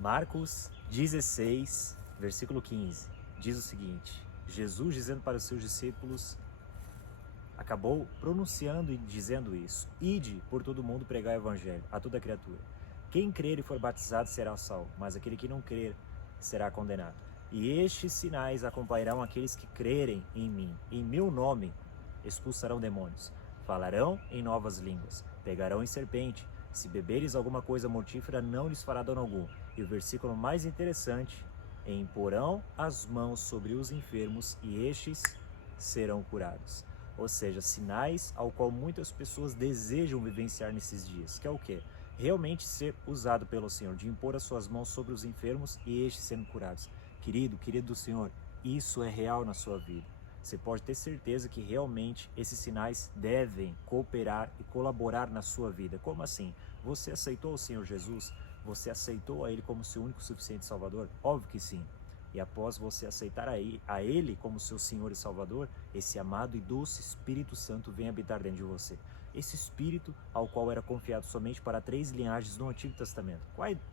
Marcos 16, versículo 15, diz o seguinte: Jesus dizendo para os seus discípulos, acabou pronunciando e dizendo isso: ide por todo mundo pregar o evangelho a toda criatura. Quem crer e for batizado será salvo, mas aquele que não crer será condenado. E estes sinais acompanharão aqueles que crerem em mim. Em meu nome expulsarão demônios, falarão em novas línguas, pegarão em serpente. Se beberes alguma coisa mortífera, não lhes fará dano algum. E o versículo mais interessante: e imporão as mãos sobre os enfermos e estes serão curados. Ou seja, sinais ao qual muitas pessoas desejam vivenciar nesses dias, que é o quê? Realmente ser usado pelo Senhor, de impor as suas mãos sobre os enfermos e estes sendo curados. Querido do Senhor, isso é real na sua vida. Você pode ter certeza que realmente esses sinais devem cooperar e colaborar na sua vida. Como assim? Você aceitou o Senhor Jesus? Você aceitou a Ele como seu único e suficiente Salvador? Óbvio que sim. E após você aceitar a Ele como seu Senhor e Salvador, esse amado e doce Espírito Santo vem habitar dentro de você. Esse Espírito ao qual era confiado somente para 3 linhagens no Antigo Testamento.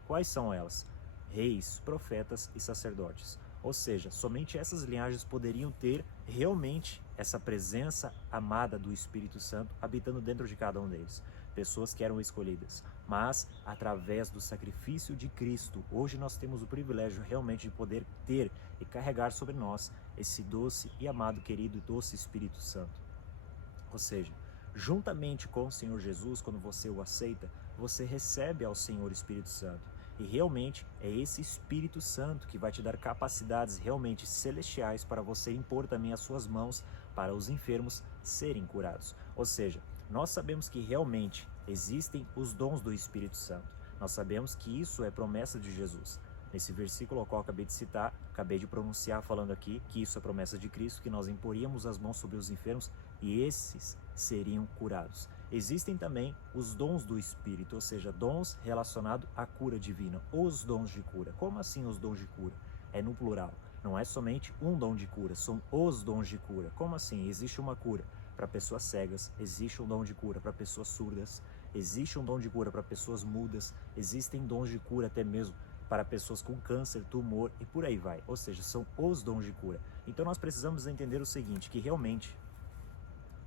Quais são elas? Reis, profetas e sacerdotes. Ou seja, somente essas linhagens poderiam ter realmente essa presença amada do Espírito Santo habitando dentro de cada um deles. Pessoas que eram escolhidas. Mas, através do sacrifício de Cristo, hoje nós temos o privilégio realmente de poder ter e carregar sobre nós esse doce e amado, querido e doce Espírito Santo. Ou seja, juntamente com o Senhor Jesus, quando você o aceita, você recebe ao Senhor Espírito Santo. E realmente é esse Espírito Santo que vai te dar capacidades realmente celestiais para você impor também as suas mãos para os enfermos serem curados. Ou seja, nós sabemos que realmente existem os dons do Espírito Santo. Nós sabemos que isso é promessa de Jesus. Nesse versículo ao qual acabei de citar, acabei de pronunciar falando aqui que isso é promessa de Cristo, que nós imporíamos as mãos sobre os enfermos e esses seriam curados. Existem também os dons do Espírito, ou seja, dons relacionados à cura divina, os dons de cura. Como assim os dons de cura? É no plural, não é somente um dom de cura, são os dons de cura. Como assim? Existe uma cura para pessoas cegas, existe um dom de cura para pessoas surdas, existe um dom de cura para pessoas mudas, existem dons de cura até mesmo para pessoas com câncer, tumor e por aí vai. Ou seja, são os dons de cura. Então nós precisamos entender o seguinte, que realmente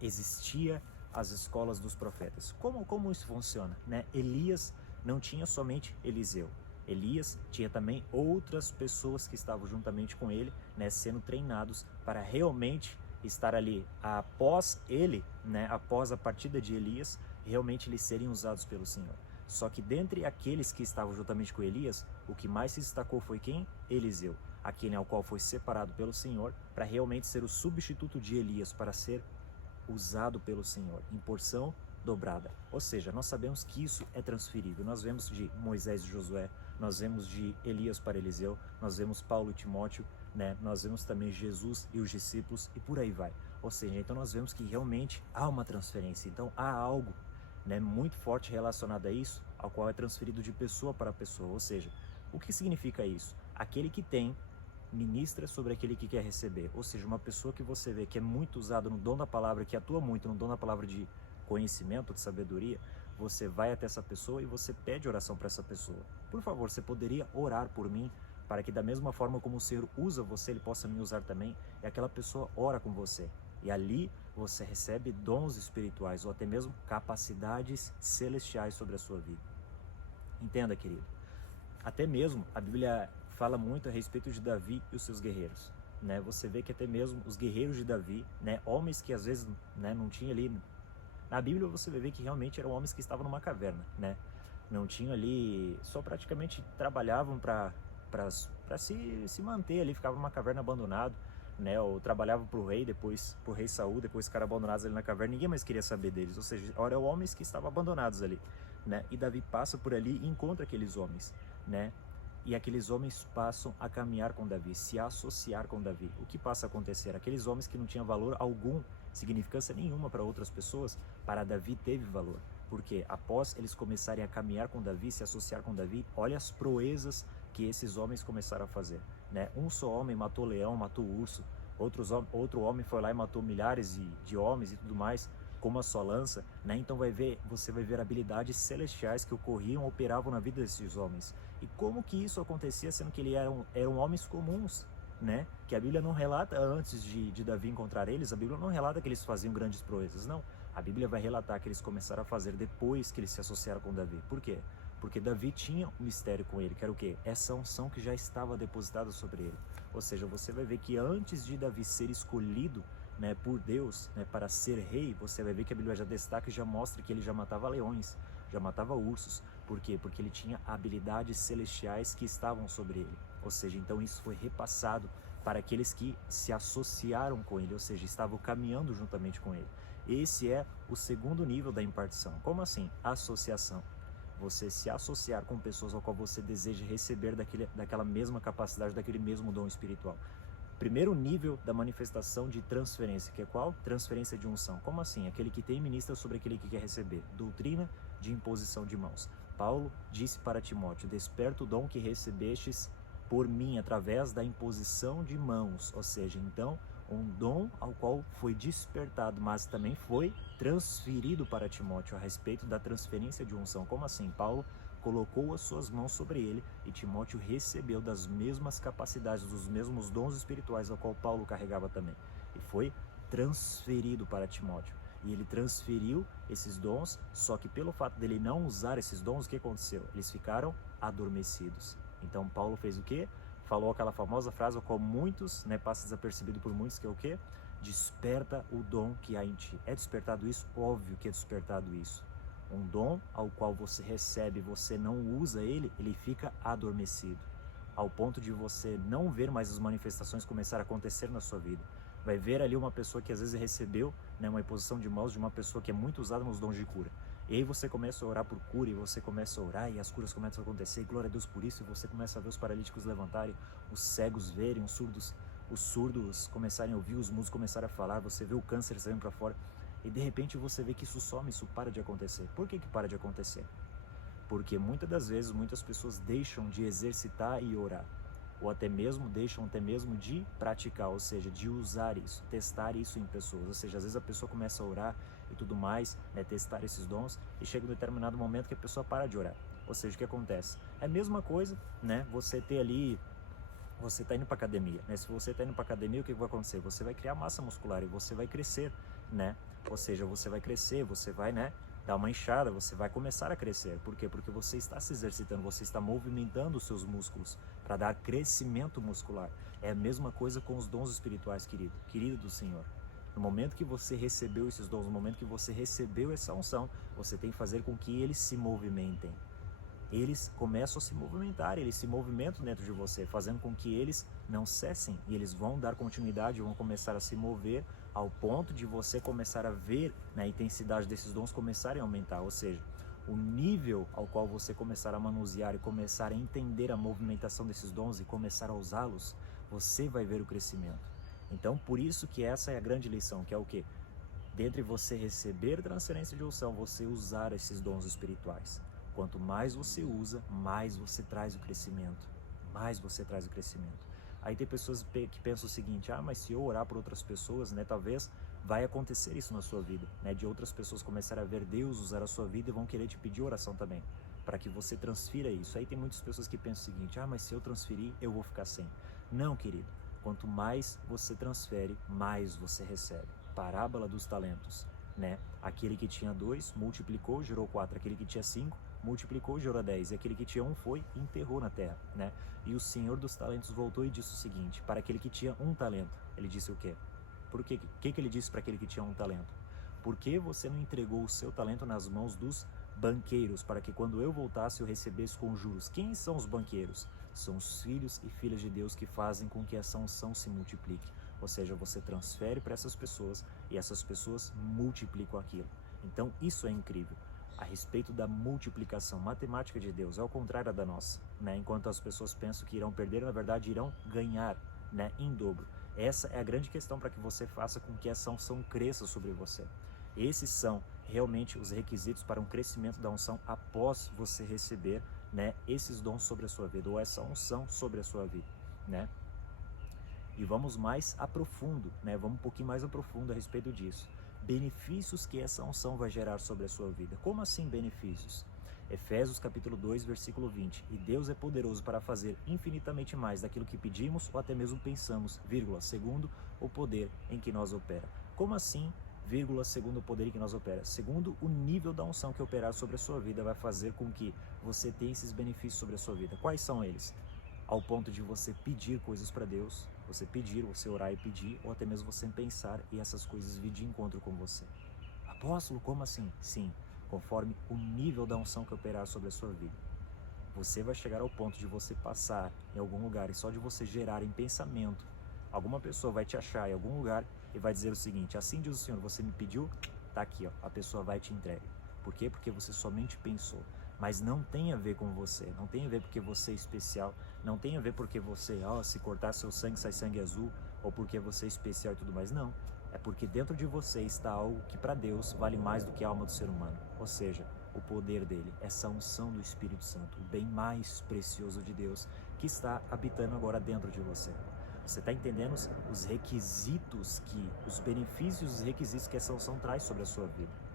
existia as escolas dos profetas. Como isso funciona? Né? Elias não tinha somente Eliseu. Elias tinha também outras pessoas que estavam juntamente com ele, né, sendo treinados para realmente estar ali após ele, né, após a partida de Elias, realmente eles serem usados pelo Senhor. Só que dentre aqueles que estavam juntamente com Elias, o que mais se destacou foi quem? Eliseu, aquele ao qual foi separado pelo Senhor para realmente ser o substituto de Elias, para ser usado pelo Senhor em porção dobrada. Ou seja, nós sabemos que isso é transferível. Nós vemos de Moisés e Josué, nós vemos de Elias para Eliseu, nós vemos Paulo e Timóteo, né? Nós vemos também Jesus e os discípulos e por aí vai. Ou seja, então nós vemos que realmente há uma transferência. Então há algo, né, muito forte relacionado a isso, ao qual é transferido de pessoa para pessoa. Ou seja, o que significa isso? Aquele que tem ministra sobre aquele que quer receber. Ou seja, uma pessoa que você vê que é muito usada no dom da palavra, que atua muito no dom da palavra de conhecimento, de sabedoria, você vai até essa pessoa e você pede oração para essa pessoa. Por favor, você poderia orar por mim, para que da mesma forma como o Senhor usa você, Ele possa me usar também, e aquela pessoa ora com você. E ali você recebe dons espirituais ou até mesmo capacidades celestiais sobre a sua vida. Entenda, querido. Até mesmo a Bíblia fala muito a respeito de Davi e os seus guerreiros. Né? Você vê que até mesmo os guerreiros de Davi, né, homens que às vezes, né, não tinha ali... Na Bíblia você vai ver que realmente eram homens que estavam numa caverna, né? Não tinham ali... Só praticamente trabalhavam para se manter ali, ficavam numa caverna abandonado, né? Ou trabalhavam para o rei, depois para o rei Saul, depois ficaram abandonados ali na caverna, ninguém mais queria saber deles. Ou seja, eram homens que estavam abandonados ali, né? E Davi passa por ali e encontra aqueles homens, né? E aqueles homens passam a caminhar com Davi, se associar com Davi. O que passa a acontecer? Aqueles homens que não tinham valor algum, significância nenhuma para outras pessoas, para Davi teve valor. Porque após eles começarem a caminhar com Davi, se associar com Davi, olha as proezas que esses homens começaram a fazer. Né? Um só homem matou leão, matou urso, outro homem foi lá e matou milhares de homens e tudo mais. como a sua lança, né? Então você vai ver habilidades celestiais que ocorriam, operavam na vida desses homens. E como que isso acontecia, sendo que eles eram homens comuns, né? Que a Bíblia não relata antes de Davi encontrar eles, a Bíblia não relata que eles faziam grandes proezas, não. A Bíblia vai relatar que eles começaram a fazer depois que eles se associaram com Davi. Por quê? Porque Davi tinha um mistério com ele, que era o quê? Essa unção que já estava depositada sobre ele. Ou seja, você vai ver que antes de Davi ser escolhido, né, por Deus, né, para ser rei, você vai ver que a Bíblia já destaca e já mostra que ele já matava leões, já matava ursos. Por quê? Porque ele tinha habilidades celestiais que estavam sobre ele. Ou seja, então isso foi repassado para aqueles que se associaram com ele, ou seja, estavam caminhando juntamente com ele. Esse é o segundo nível da impartição. Como assim? Associação. Você se associar com pessoas ao qual você deseja receber daquela mesma capacidade, daquele mesmo dom espiritual. Primeiro nível da manifestação de transferência, que é qual? Transferência de unção. Como assim? Aquele que tem ministra sobre aquele que quer receber. Doutrina de imposição de mãos. Paulo disse para Timóteo: desperta o dom que recebestes por mim, através da imposição de mãos. Ou seja, então, um dom ao qual foi despertado, mas também foi transferido para Timóteo, a respeito da transferência de unção. Como assim? Paulo colocou as suas mãos sobre ele e Timóteo recebeu das mesmas capacidades, dos mesmos dons espirituais ao qual Paulo carregava também. E foi transferido para Timóteo. E ele transferiu esses dons, só que pelo fato dele não usar esses dons, o que aconteceu? Eles ficaram adormecidos. Então Paulo fez o quê? Falou aquela famosa frase, a qual muitos, né, passa desapercebido por muitos, que é o quê? Desperta o dom que há em ti. É despertado isso? Óbvio que é despertado isso. Um dom ao qual você recebe, você não usa ele, ele fica adormecido, ao ponto de você não ver mais as manifestações começar a acontecer na sua vida. Vai ver ali uma pessoa que às vezes recebeu, né, uma imposição de mãos de uma pessoa que é muito usada nos dons de cura. E aí você começa a orar por cura, e você começa a orar, e as curas começam a acontecer, e glória a Deus por isso, e você começa a ver os paralíticos levantarem, os cegos verem, os surdos começarem a ouvir, os mudos começarem a falar, você vê o câncer saindo para fora. E de repente você vê que isso some, isso para de acontecer. Por que para de acontecer? Porque muitas das vezes, muitas pessoas deixam de exercitar e orar. Ou até mesmo deixam de praticar, ou seja, de usar isso, testar isso em pessoas. Ou seja, às vezes a pessoa começa a orar e tudo mais, né, testar esses dons, e chega um determinado momento que a pessoa para de orar. Ou seja, o que acontece? É a mesma coisa, né, você ter ali... Você está indo para academia, né? Se você está indo para academia, o que vai acontecer? Você vai criar massa muscular e você vai crescer, né? Ou seja, você vai crescer, você vai, né, dar uma inchada, você vai começar a crescer. Por quê? Porque você está se exercitando, você está movimentando os seus músculos para dar crescimento muscular. É a mesma coisa com os dons espirituais, querido do Senhor. No momento que você recebeu esses dons, no momento que você recebeu essa unção, você tem que fazer com que eles se movimentem. Eles começam a se movimentar, eles se movimentam dentro de você, fazendo com que eles não cessem, e eles vão dar continuidade, vão começar a se mover ao ponto de você começar a ver, né, a intensidade desses dons começarem a aumentar, ou seja, o nível ao qual você começar a manusear e começar a entender a movimentação desses dons e começar a usá-los, você vai ver o crescimento. Então, por isso que essa é a grande lição, que é o quê? Dentre você receber transferência de unção, você usar esses dons espirituais. Quanto mais você usa, mais você traz o crescimento. Mais você traz o crescimento. Aí tem pessoas que pensam o seguinte: mas se eu orar por outras pessoas, né, talvez vai acontecer isso na sua vida, né, de outras pessoas começarem a ver Deus usar a sua vida e vão querer te pedir oração também, para que você transfira isso. Aí tem muitas pessoas que pensam o seguinte: mas se eu transferir, eu vou ficar sem. Não, querido. Quanto mais você transfere, mais você recebe. Parábola dos talentos, né? Aquele que tinha 2 multiplicou, gerou 4. Aquele que tinha 5 multiplicou, gerou 10. E aquele que tinha 1 foi e enterrou na terra, né? E o Senhor dos talentos voltou e disse o seguinte para aquele que tinha 1 talento. Ele disse o quê? Por quê? O que ele disse para aquele que tinha 1 talento? Por que você não entregou o seu talento nas mãos dos banqueiros, para que quando eu voltasse eu recebesse com juros? Quem são os banqueiros? São os filhos e filhas de Deus que fazem com que essa unção se multiplique. Ou seja, você transfere para essas pessoas e essas pessoas multiplicam aquilo. Então isso é incrível. A respeito da multiplicação matemática de Deus, é ao contrário da nossa, né? Enquanto as pessoas pensam que irão perder, na verdade irão ganhar, né, em dobro. Essa é a grande questão para que você faça com que essa unção cresça sobre você. Esses são realmente os requisitos para um crescimento da unção após você receber, né, esses dons sobre a sua vida, ou essa unção sobre a sua vida, né? E vamos mais a profundo, né? Vamos um pouquinho mais a profundo a respeito disso. benefícios que essa unção vai gerar sobre a sua vida. Como assim benefícios? Efésios capítulo 2, versículo 20. E Deus é poderoso para fazer infinitamente mais daquilo que pedimos ou até mesmo pensamos, vírgula, segundo o poder em que nós opera. Como assim, vírgula, segundo o poder em que nós opera? Segundo o nível da unção que operar sobre a sua vida vai fazer com que você tenha esses benefícios sobre a sua vida. Quais são eles? Ao ponto de você pedir coisas para Deus, você pedir, você orar e pedir, ou até mesmo você pensar e essas coisas vir de encontro com você. Apóstolo, como assim? Sim, conforme o nível da unção que operar sobre a sua vida. Você vai chegar ao ponto de você passar em algum lugar e só de você gerar em pensamento, alguma pessoa vai te achar em algum lugar e vai dizer o seguinte: assim diz o Senhor, você me pediu, tá aqui, ó, a pessoa vai te entregar. Por quê? Porque você somente pensou. Mas não tem a ver com você, não tem a ver porque você é especial, não tem a ver porque você, se cortar seu sangue sai sangue azul, ou porque você é especial e tudo mais, não. É porque dentro de você está algo que para Deus vale mais do que a alma do ser humano, ou seja, o poder dele, essa unção do Espírito Santo, o bem mais precioso de Deus que está habitando agora dentro de você. Você está entendendo os requisitos os benefícios, os requisitos que essa unção traz sobre a sua vida.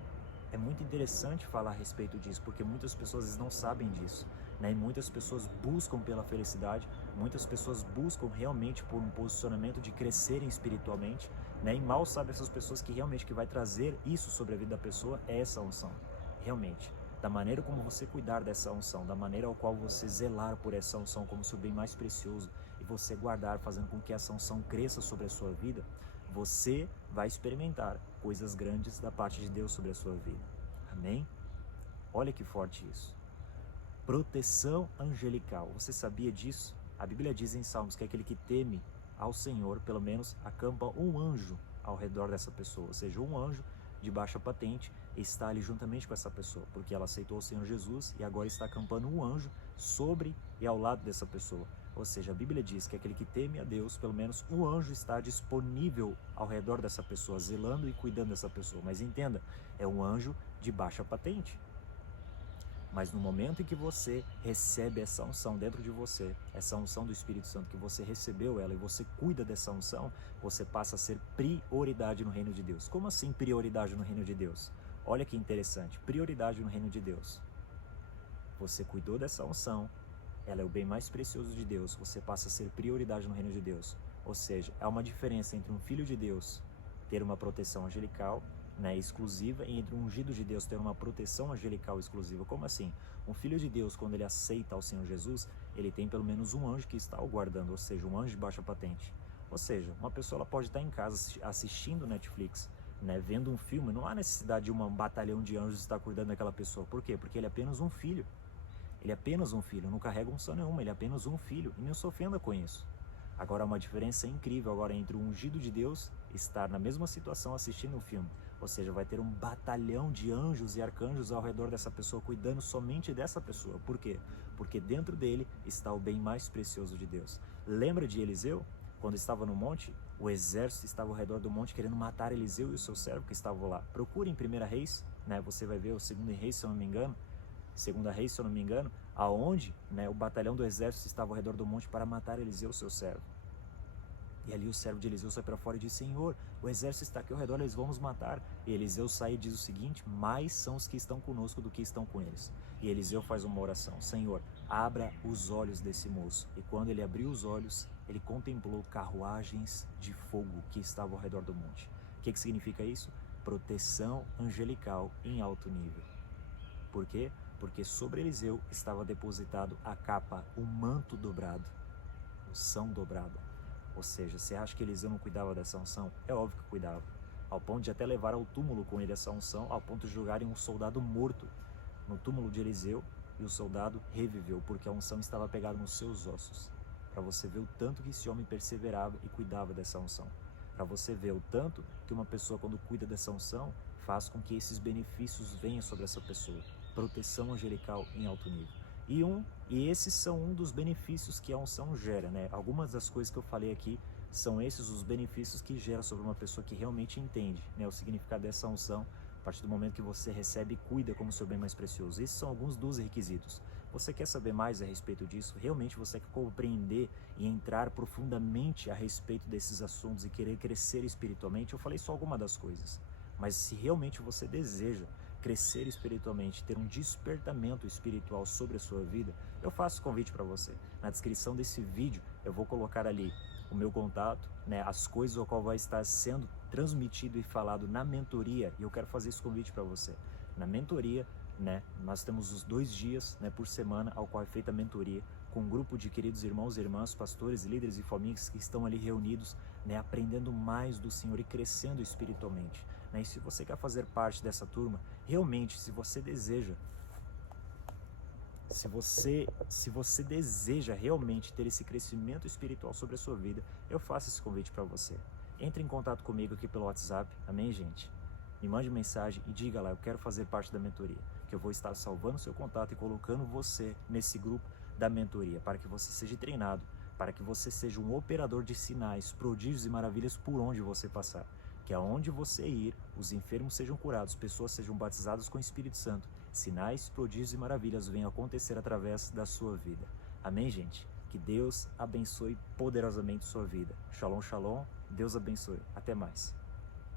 É muito interessante falar a respeito disso, porque muitas pessoas não sabem disso, né? E muitas pessoas buscam pela felicidade, muitas pessoas buscam realmente por um posicionamento de crescerem espiritualmente, né? E mal sabem essas pessoas que realmente que vai trazer isso sobre a vida da pessoa é essa unção, realmente. Da maneira como você cuidar dessa unção, da maneira ao qual você zelar por essa unção como seu bem mais precioso e você guardar, fazendo com que essa unção cresça sobre a sua vida, você vai experimentar coisas grandes da parte de Deus sobre a sua vida. Amém? Olha que forte isso. Proteção angelical. Você sabia disso? A Bíblia diz em Salmos que aquele que teme ao Senhor, pelo menos acampa um anjo ao redor dessa pessoa, ou seja, um anjo de baixa patente está ali juntamente com essa pessoa, porque ela aceitou o Senhor Jesus e agora está acampando um anjo sobre e ao lado dessa pessoa. Ou seja, a Bíblia diz que aquele que teme a Deus, pelo menos um anjo está disponível ao redor dessa pessoa, zelando e cuidando dessa pessoa. Mas entenda, é um anjo de baixa patente. Mas no momento em que você recebe essa unção dentro de você, essa unção do Espírito Santo, que você recebeu ela e você cuida dessa unção, você passa a ser prioridade no reino de Deus. Como assim prioridade no reino de Deus? Olha que interessante, prioridade no reino de Deus. Você cuidou dessa unção, ela é o bem mais precioso de Deus, você passa a ser prioridade no reino de Deus. Ou seja, há uma diferença entre um filho de Deus ter uma proteção angelical, né, exclusiva, e entre um ungido de Deus ter uma proteção angelical exclusiva. Como assim? Um filho de Deus, quando ele aceita ao Senhor Jesus, ele tem pelo menos um anjo que está o guardando, ou seja, um anjo de baixa patente. Ou seja, uma pessoa ela pode estar em casa assistindo Netflix, né, vendo um filme, não há necessidade de um batalhão de anjos estar cuidando daquela pessoa. Por quê? Porque ele é apenas um filho. Ele é apenas um filho, não carrega unção nenhuma, ele é apenas um filho, e não se ofenda com isso. Agora, há uma diferença incrível agora entre o ungido de Deus estar na mesma situação assistindo um filme. Ou seja, vai ter um batalhão de anjos e arcanjos ao redor dessa pessoa, cuidando somente dessa pessoa. Por quê? Porque dentro dele está o bem mais precioso de Deus. Lembra de Eliseu? Quando estava no monte, o exército estava ao redor do monte querendo matar Eliseu e o seu servo que estavam lá. Procure em 1 Reis, né? Você vai ver o 2 Reis, se eu não me engano. 2 Reis, se eu não me engano, aonde, né, o batalhão do exército estava ao redor do monte para matar Eliseu, seu servo. E ali o servo de Eliseu sai para fora e diz: Senhor, o exército está aqui ao redor, eles vão nos matar. E Eliseu sai e diz o seguinte: mais são os que estão conosco do que estão com eles. E Eliseu faz uma oração: Senhor, abra os olhos desse moço. E quando ele abriu os olhos, ele contemplou carruagens de fogo que estavam ao redor do monte. O que significa isso? Proteção angelical em alto nível. Por quê? Porque sobre Eliseu estava depositado a capa, o manto dobrado, unção dobrada. Ou seja, você acha que Eliseu não cuidava dessa unção? É óbvio que cuidava. Ao ponto de até levar ao túmulo com ele essa unção, ao ponto de jogarem um soldado morto no túmulo de Eliseu, e o soldado reviveu, porque a unção estava pegada nos seus ossos. Para você ver o tanto que esse homem perseverava e cuidava dessa unção. Para você ver o tanto que uma pessoa, quando cuida dessa unção, faz com que esses benefícios venham sobre essa pessoa. Proteção angelical em alto nível. E esses são um dos benefícios que a unção gera, né? Algumas das coisas que eu falei aqui são esses os benefícios que gera sobre uma pessoa que realmente entende, né, o significado dessa unção, a partir do momento que você recebe e cuida como seu bem mais precioso. Esses são alguns dos requisitos. Você quer saber mais a respeito disso? Realmente você quer compreender e entrar profundamente a respeito desses assuntos e querer crescer espiritualmente? Eu falei só alguma das coisas. Mas se realmente você deseja crescer espiritualmente, ter um despertamento espiritual sobre a sua vida, eu faço convite para você. Na descrição desse vídeo eu vou colocar ali o meu contato, né, as coisas ao qual vai estar sendo transmitido e falado na mentoria, e eu quero fazer esse convite para você. Na mentoria, né, nós temos os 2 dias, né, por semana ao qual é feita a mentoria, com um grupo de queridos irmãos e irmãs, pastores, líderes e famílias que estão ali reunidos, né, aprendendo mais do Senhor e crescendo espiritualmente. Né? E se você quer fazer parte dessa turma, realmente, se você deseja realmente ter esse crescimento espiritual sobre a sua vida, eu faço esse convite para você. Entre em contato comigo aqui pelo WhatsApp, amém, gente? Me mande mensagem e diga lá, eu quero fazer parte da mentoria, que eu vou estar salvando seu contato e colocando você nesse grupo da mentoria, para que você seja treinado, para que você seja um operador de sinais, prodígios e maravilhas por onde você passar. Que aonde você ir, os enfermos sejam curados, pessoas sejam batizadas com o Espírito Santo, sinais, prodígios e maravilhas venham acontecer através da sua vida. Amém, gente? Que Deus abençoe poderosamente sua vida. Shalom, shalom. Deus abençoe. Até mais.